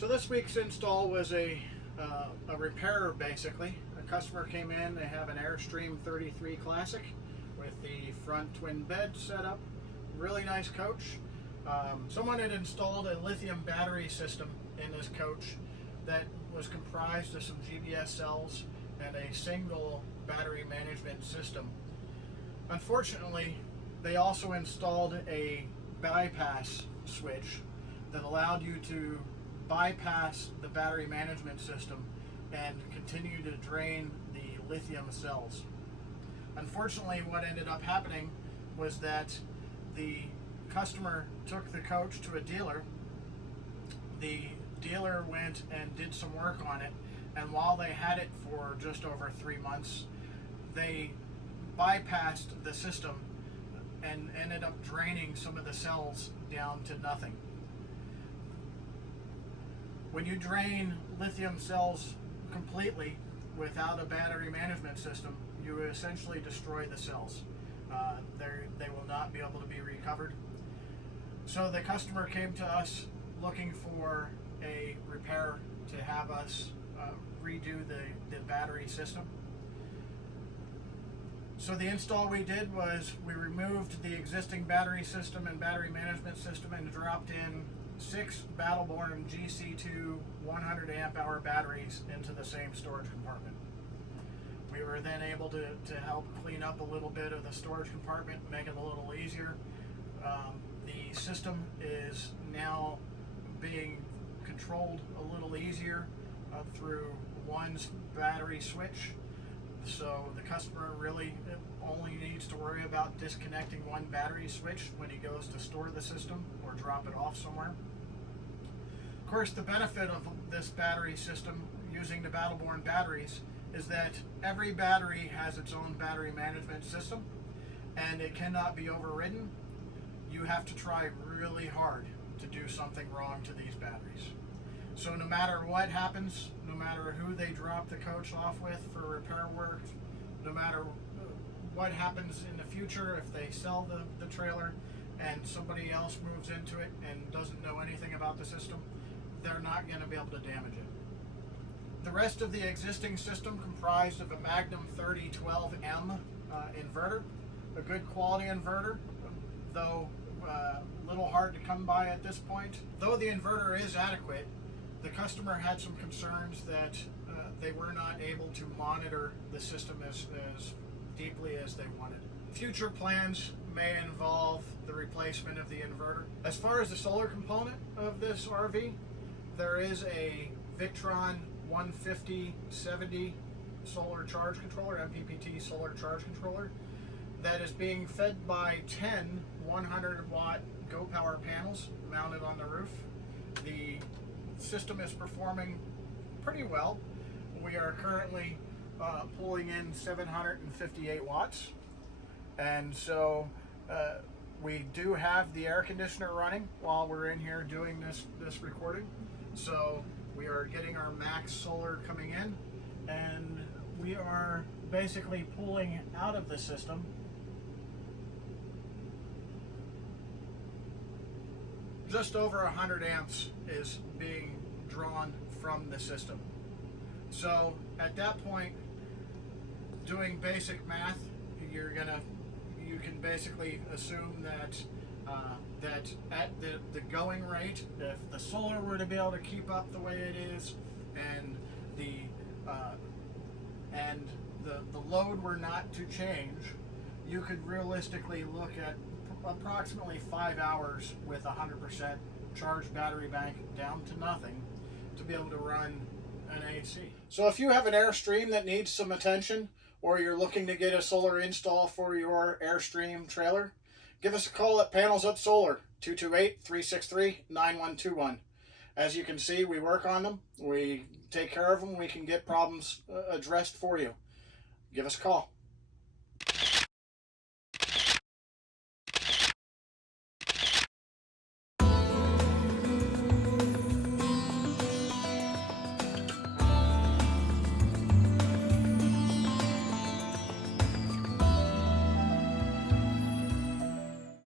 So this week's install was a repair basically. A customer came in, they have an Airstream 33 Classic with the front twin bed set up. Really nice coach. Someone had installed a lithium battery system in this coach that was comprised of some GBS cells and a single battery management system. Unfortunately, they also installed a bypass switch that allowed you to bypass the battery management system and continue to drain the lithium cells. Unfortunately, what ended up happening was that the customer took the coach to a dealer. The dealer went and did some work on it, and while they had it for just over 3 months, they bypassed the system and ended up draining some of the cells down to nothing. When you drain lithium cells completely without a battery management system, you essentially destroy the cells. They will not be able to be recovered. So the customer came to us looking for a repair to have us redo the battery system. So the install we did was we removed the existing battery system and battery management system and dropped in 6 Battleborn GC2 100 amp hour batteries into the same storage compartment. We were then able to help clean up a little bit of the storage compartment, make it a little easier. The system is now being controlled a little easier through one battery switch. So the customer really only needs to worry about disconnecting one battery switch when he goes to store the system or drop it off somewhere. Of course, the benefit of this battery system using the Battleborn batteries is that every battery has its own battery management system and it cannot be overridden. You have to try really hard to do something wrong to these batteries. So no matter what happens, no matter who they drop the coach off with for repair work, no matter what happens in the future, if they sell the trailer and somebody else moves into it and doesn't know anything about the system, they're not going to be able to damage it. The rest of the existing system comprised of a Magnum 3012M inverter, a good quality inverter, though a little hard to come by at this point. Though the inverter is adequate, the customer had some concerns that they were not able to monitor the system as deeply as they wanted. Future plans may involve the replacement of the inverter. As far as the solar component of this RV, there is a Victron 150/70 solar charge controller, MPPT solar charge controller, that is being fed by 10 100-watt Go Power panels mounted on the roof. The system is performing pretty well. We are currently pulling in 758 watts, and so we do have the air conditioner running while we're in here doing this recording. So we are getting our max solar coming in, and we are basically pulling out of the system just over 100 amps is being drawn from the system. So at that point, doing basic math, you can basically assume that that at the going rate, if the solar were to be able to keep up the way it is, and the load were not to change, you could realistically look at approximately 5 hours with 100% charged battery bank down to nothing to be able to run an AC. So if you have an Airstream that needs some attention, or you're looking to get a solar install for your Airstream trailer, give us a call at Panels Up Solar, 228-363-9121. As you can see, we work on them, we take care of them, we can get problems addressed for you. Give us a call.